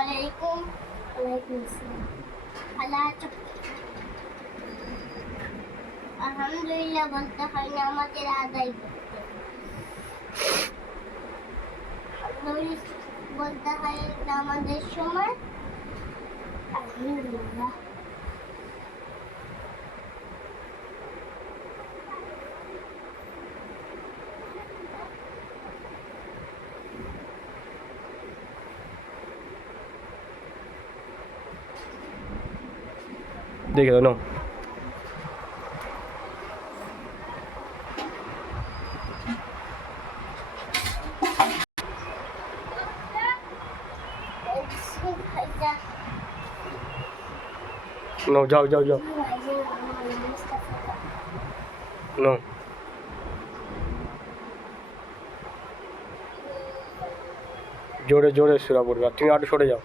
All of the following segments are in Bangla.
আলাইকুম। ওয়ালাইকুম আসসালাম। ভালো আছো? আলহামদুলিল্লাহ বলতে হয় না, আমাদের আদায় করতে বলতে হয় আমাদের সময়। আলহামদুলিল্লাহ। দেখে দাও, নাও। নাও, যাও যাও যাও, নাও। জোরে জোরে সুরা পড়বে, তুমি আরো সরে যাও।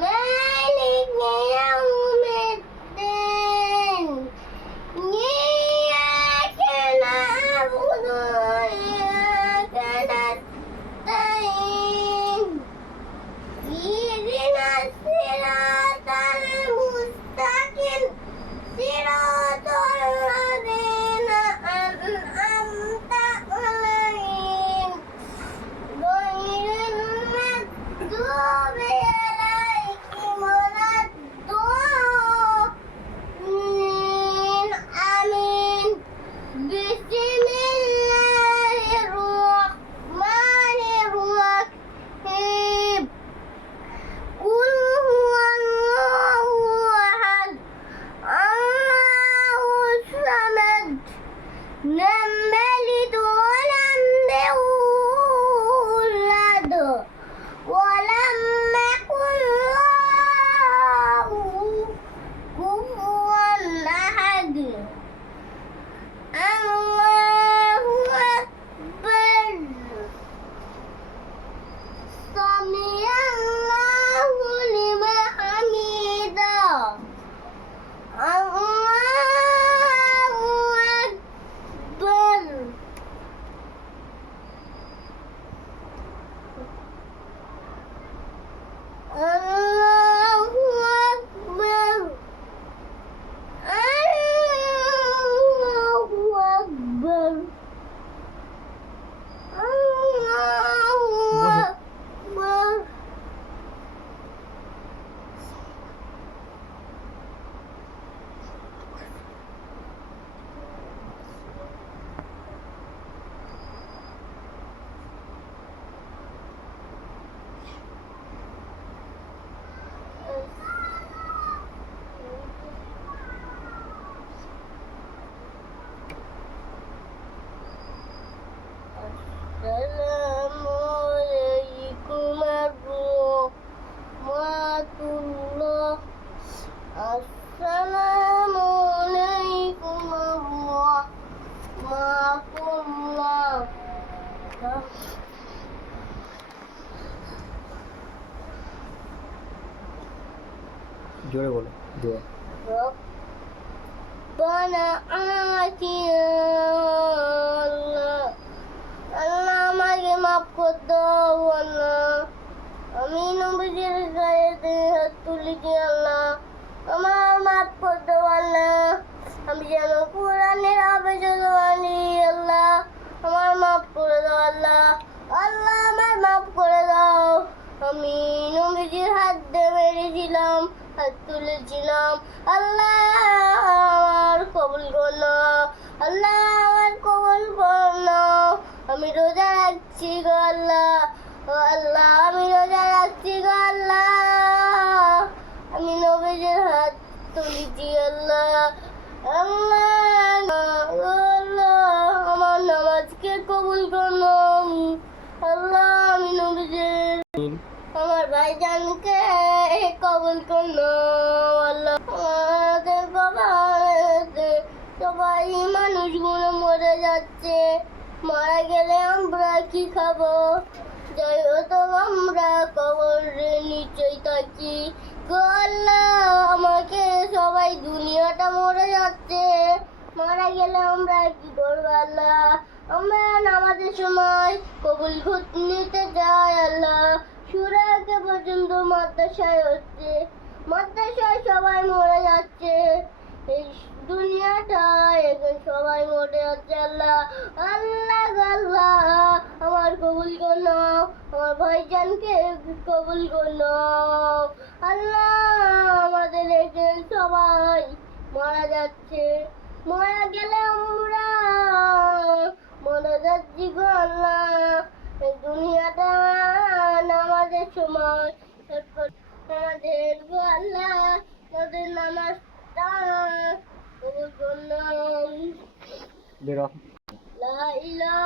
مالك يوم জোরে বলো দোয়া। রব্বানা আতিনা আল্লাহ, আল্লাহ আমাকে মাফ করে দাও আল্লাহ। আমি নবীজির গায়ে হাত তুলেছি আল্লাহ, আমার মাফ করে দাও আল্লাহ। আমি যেন কোরআনের হাফেজ হতে পারি আল্লাহ, আমার মাফ করে দাও আল্লাহ। আল্লাহ আমার মাফ করে দাও। আমি নবীজির হাত দিয়ে মেরেছিলাম, হাত তুলেছিলাম আল্লাহ, আমার কবুল করো আল্লাহ, আমার কবুল করো। আমি রোজা রাখছি গো আল্লাহ, ও আল্লাহ আমি রোজা রাখছি গো আল্লাহ। আমি নবীজির হাত তুলেছি আল্লাহ, আল্লাহ ও আল্লাহ আমার নামাজকে কবুল করো আল্লাহ। আমি নবীজির আমার ভাইজানকে কবুল করো আল্লাহ। আমাদের বাবা সবাই মানুষগুলো মরে যাচ্ছে, মারা গেলে আমরা কি খাবো? যাই হোক আমরা কবরের নিচেই থাকি গো আল্লাহ। আমাকে সবাই দুনিয়াটা মরে যাচ্ছে, মারা গেলে আমরা কি করবো আল্লাহ? আমরা নামাজের সময় কবুল নিতে যাই আল্লাহ। সুরাকে পর্যন্ত মাদ্রাসায় হচ্ছে, মাদ্রাসায় সবাই মরে যাচ্ছে, এই দুনিয়াটায় এখন সবাই মরে যাচ্ছে আল্লাহ। আল্লাহ আল্লাহ আমার কবুল করো, আমার ভাইজানকে কবুল করো আল্লাহ। আমাদের এখানে সবাই মারা যাচ্ছে, মারা গেলে আমরা মরে যাচ্ছি গো আল্লাহ। এই দুনিয়াটা নামাজের সময় আমাদের গো আল্লাহ, আমাদের নামাজটা কবুল করো। বেরো। লা ইলাহা